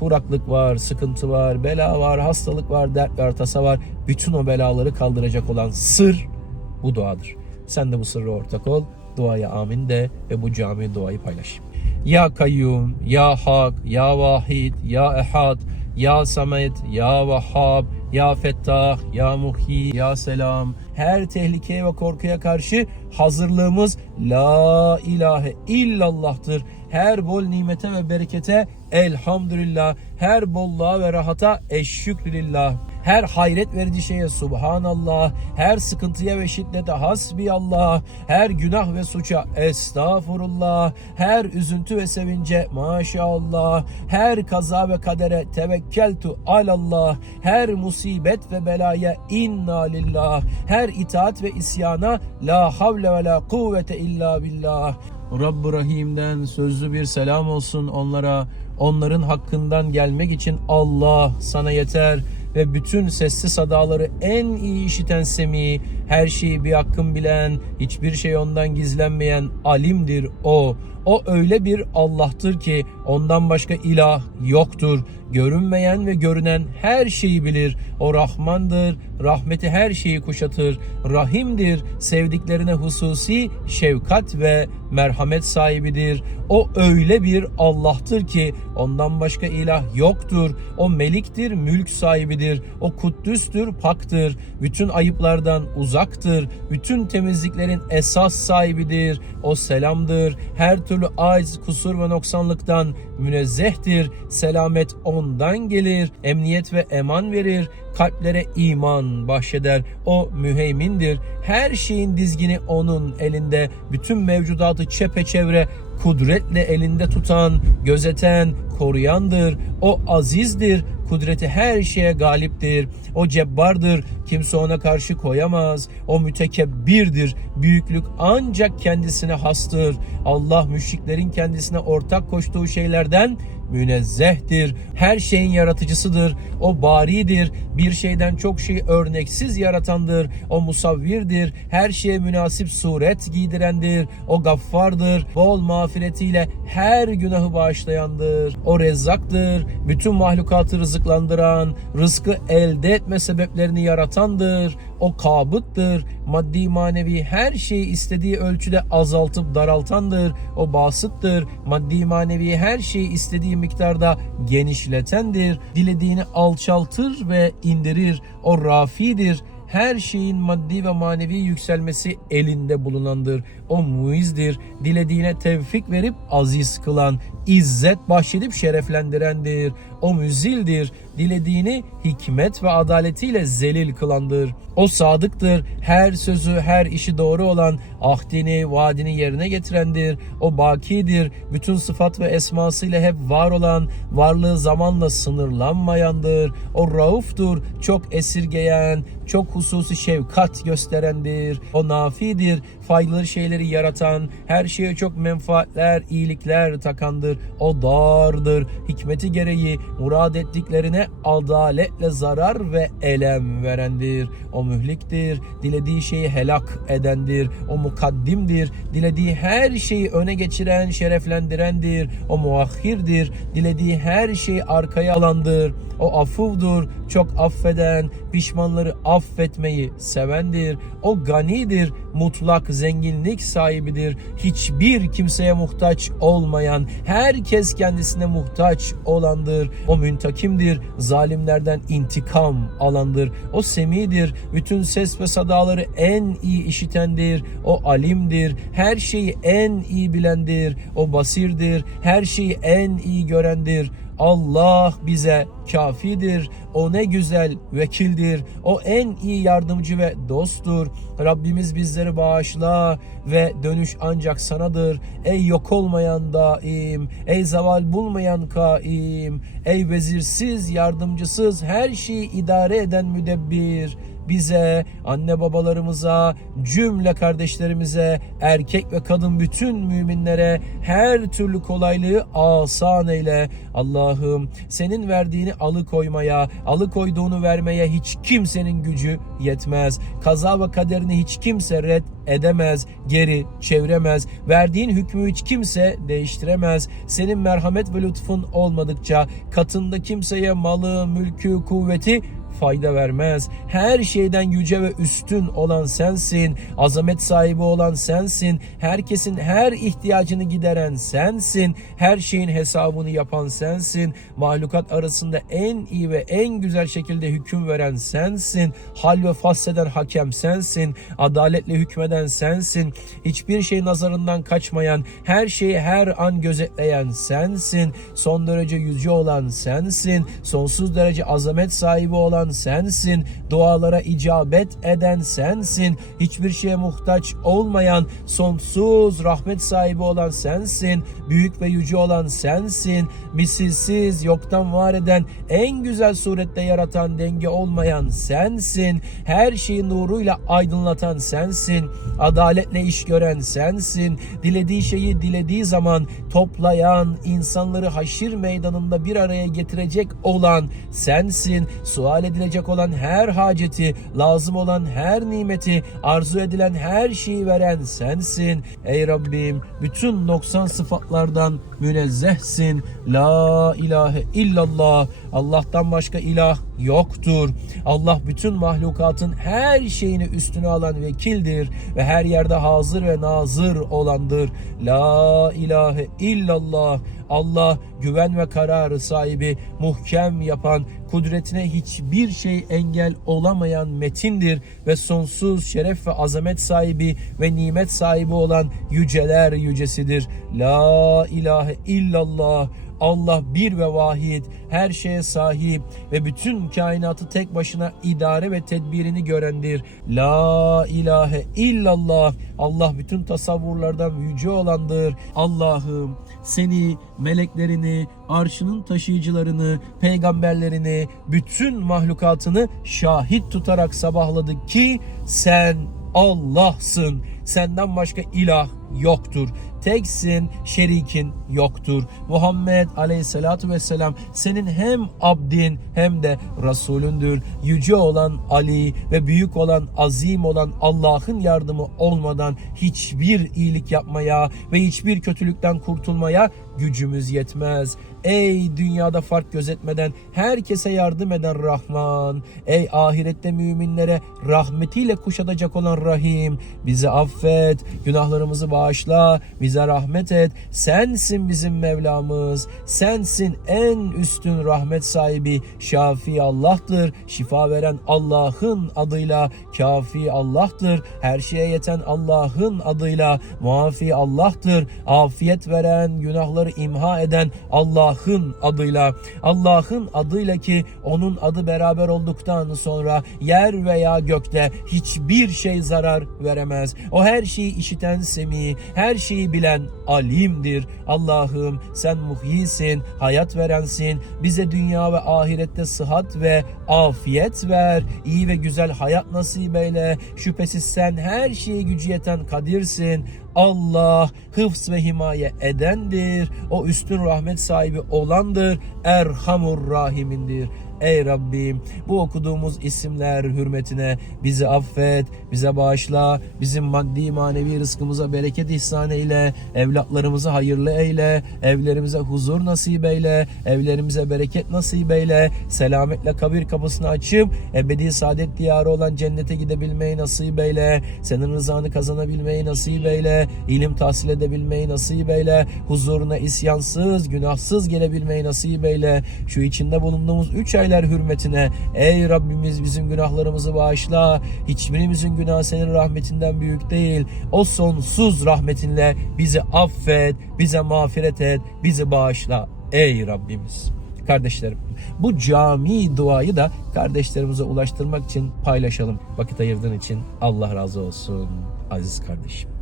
Kuraklık var, sıkıntı var, bela var, hastalık var, dert var, tasa var. Bütün o belaları kaldıracak olan sır bu duadır. Sen de bu sırra ortak ol. Duaya amin de ve bu cami duayı paylaş. Ya kayyum, ya hak, ya vahid, ya ehad, ya samet, ya vahhab, ya fettah, ya muhi, ya selam. Her tehlikeye ve korkuya karşı hazırlığımız la ilahe illallah'tır. Her bol nimete ve berekete elhamdülillah. Her bolluğa ve rahata eşşükrülillah. Her hayret verici şeye subhanallah. Her sıkıntıya ve şiddete hasbiyallah. Her günah ve suça estağfurullah. Her üzüntü ve sevince maşallah. Her kaza ve kadere tevekkeltu alallah. Her musibet ve belaya inna lillah. Her itaat ve isyana la havle ve la kuvvete illa billah. Rabb-ı Rahim'den sözlü bir selam olsun onlara. Onların hakkından gelmek için Allah sana yeter ve bütün sessiz sadaları en iyi işiten Semi, her şeyi bir hakkın bilen, hiçbir şey ondan gizlenmeyen alimdir o. O öyle bir Allah'tır ki ondan başka ilah yoktur. Görünmeyen ve görünen her şeyi bilir. O Rahmandır, rahmeti her şeyi kuşatır. Rahimdir, sevdiklerine hususi şefkat ve merhamet sahibidir. O öyle bir Allah'tır ki ondan başka ilah yoktur. O meliktir, mülk sahibidir. O kuddüstür, paktır. Bütün ayıplardan uzaktır. Bütün temizliklerin esas sahibidir. O selamdır. Her türlü aiz, kusur ve noksanlıktan münezzehtir. Selamet ondan gelir. Emniyet ve eman verir. Kalplere iman bahşeder. O müheymindir. Her şeyin dizgini onun elinde. Bütün mevcudatı çepeçevre kudretle elinde tutan, gözeten, koruyandır. O azizdir. Kudreti her şeye galiptir. O cebbardır. Kimse ona karşı koyamaz. O mütekebbirdir. Büyüklük ancak kendisine hastır. Allah müşriklerin kendisine ortak koştuğu şeylerden münezzehtir. Her şeyin yaratıcısıdır. O baridir. Bir şeyden çok şey örneksiz yaratandır. O musavvirdir. Her şeye münasip suret giydirendir. O gaffardır. Bol mağfiretiyle her günahı bağışlayandır. O rezzaktır. Bütün mahlukatı rızıklandıran, rızkı elde etme sebeplerini yaratandır. O kabıttır. Maddi manevi her şeyi istediği ölçüde azaltıp daraltandır. O basıttır. Maddi manevi her şeyi istediği miktarda genişletendir. Dilediğini alçaltır ve indirir. O rafidir. Her şeyin maddi ve manevi yükselmesi elinde bulunandır. O muizdir. Dilediğine tevfik verip aziz kılan, izzet bahşedip şereflendirendir. O müzildir. Dilediğini hikmet ve adaletiyle zelil kılandır. O sadıktır. Her sözü, her işi doğru olan, ahdini, vaadini yerine getirendir. O bakidir. Bütün sıfat ve esmasıyla hep var olan, varlığı zamanla sınırlanmayandır. O rauftur. Çok esirgeyen, çok hususi şefkat gösterendir. O nafidir. Faydalı şeyleri yaratan, her şeye çok menfaatler, iyilikler takandır. O dardır. Hikmeti gereği murad ettiklerine adaletle zarar ve elem verendir. O mühliktir. Dilediği şeyi helak edendir. O mukaddimdir. Dilediği her şeyi öne geçiren, şereflendirendir. O muahhirdir. Dilediği her şeyi arkaya alandır. O afuvdur. Çok affeden, pişmanları affetmeyi sevendir. O ganidir. Mutlak zenginlik sahibidir. Hiçbir kimseye muhtaç olmayan, herkes kendisine muhtaç olandır. O müntakimdir. Zalimlerden intikam alandır. O semidir. Bütün ses ve sadaları en iyi işitendir. O alimdir. Her şeyi en iyi bilendir. O basirdir. Her şeyi en iyi görendir. Allah bize kafidir. O ne güzel vekildir. O en iyi yardımcı ve dosttur. Rabbimiz bizleri bağışla ve dönüş ancak sanadır. Ey yok olmayan daim, ey zaval bulmayan kaim, ey vezirsiz, yardımcısız, her şeyi idare eden müdebbir bize, anne babalarımıza, cümle kardeşlerimize, erkek ve kadın bütün müminlere her türlü kolaylığı asan eyle. Allah'ım senin verdiğini alıkoymaya, Alıkoyduğunu vermeye hiç kimsenin gücü yetmez. Kaza ve kaderini hiç kimse red edemez, geri çeviremez. Verdiğin hükmü hiç kimse değiştiremez. Senin merhamet ve lütfun olmadıkça katında kimseye malı, mülkü, kuvveti fayda vermez. Her şeyden yüce ve üstün olan sensin. Azamet sahibi olan sensin. Herkesin her ihtiyacını gideren sensin. Her şeyin hesabını yapan sensin. Mahlukat arasında en iyi ve en güzel şekilde hüküm veren sensin. Hal ve fasleden hakem sensin. Adaletle hükmeden sensin. Hiçbir şey nazarından kaçmayan, her şeyi her an gözetleyen sensin. Son derece yüce olan sensin. Sonsuz derece azamet sahibi olan sensin. Dualara icabet eden sensin. Hiçbir şeye muhtaç olmayan, sonsuz rahmet sahibi olan sensin. Büyük ve yüce olan sensin. Misilsiz, yoktan var eden, en güzel surette yaratan, denge olmayan sensin. Her şeyi nuruyla aydınlatan sensin. Adaletle iş gören sensin. Dilediği şeyi dilediği zaman toplayan, insanları haşir meydanında bir araya getirecek olan sensin. Sual edilecek olan her haceti, lazım olan her nimeti, arzu edilen her şeyi veren sensin. Ey Rabbim bütün noksan sıfatlardan münezzehsin. La ilahe illallah. Allah'tan başka ilah yoktur. Allah bütün mahlukatın her şeyini üstüne alan vekildir ve her yerde hazır ve nazır olandır. La ilahe illallah. Allah güven ve kararı sahibi, muhkem yapan, kudretine hiçbir şey engel olamayan metindir ve sonsuz şeref ve azamet sahibi ve nimet sahibi olan yüceler yücesidir. La ilahe illallah. Allah bir ve vahid, her şeye sahip ve bütün kainatı tek başına idare ve tedbirini görendir. La ilahe illallah. Allah bütün tasavvurlardan yüce olandır. Allah'ım seni, meleklerini, arşının taşıyıcılarını, peygamberlerini, bütün mahlukatını şahit tutarak sabahladık ki sen Allah'sın. Senden başka ilah yoktur. Teksin, şerikin yoktur. Muhammed Aleyhisselatu Vesselam senin hem abdin hem de Resulündür. Yüce olan Ali ve büyük olan azim olan Allah'ın yardımı olmadan hiçbir iyilik yapmaya ve hiçbir kötülükten kurtulmaya gücümüz yetmez. Ey dünyada fark gözetmeden herkese yardım eden Rahman, ey ahirette müminlere rahmetiyle kuşatacak olan Rahim, bizi affet, günahlarımızı bağışla, bize rahmet et. Sensin bizim Mevlamız, sensin en üstün rahmet sahibi, Şafi Allah'tır, şifa veren Allah'ın adıyla, kafi Allah'tır, her şeye yeten Allah'ın adıyla, muafi Allah'tır, afiyet veren, günahları imha eden Allah Allah'ın adıyla Allah'ın adıyla ki onun adı beraber olduktan sonra yer veya gökte hiçbir şey zarar veremez. O her şeyi işiten her şeyi bilen alimdir. Allah'ım sen muhyisin, hayat verensin. Bize dünya ve ahirette sıhhat ve afiyet ver. İyi ve güzel hayat nasip eyle. Şüphesiz sen her şeye gücü yeten kadirsin. Allah hıfz ve himaye edendir. O üstün rahmet sahibi olandır. Erhamur rahimindir. Ey Rabbim bu okuduğumuz isimler hürmetine bizi affet, bize bağışla, bizim maddi manevi rızkımıza bereket ihsan eyle, evlatlarımızı hayırlı eyle, evlerimize huzur nasip eyle, evlerimize bereket nasip eyle, selametle kabir kapısını açıp ebedi saadet diyarı olan cennete gidebilmeyi nasip eyle, senin rızanı kazanabilmeyi nasip eyle, ilim tahsil edebilmeyi nasip eyle, huzuruna isyansız, günahsız gelebilmeyi nasip eyle, şu içinde bulunduğumuz üç ay aylar hürmetine ey Rabbimiz bizim günahlarımızı bağışla. Hiçbirimizin günahı senin rahmetinden büyük değil. O sonsuz rahmetinle bizi affet, bize mağfiret et, bizi bağışla ey Rabbimiz. Kardeşlerim bu cami duayı da kardeşlerimize ulaştırmak için paylaşalım. Vakit ayırdığın için Allah razı olsun aziz kardeşim.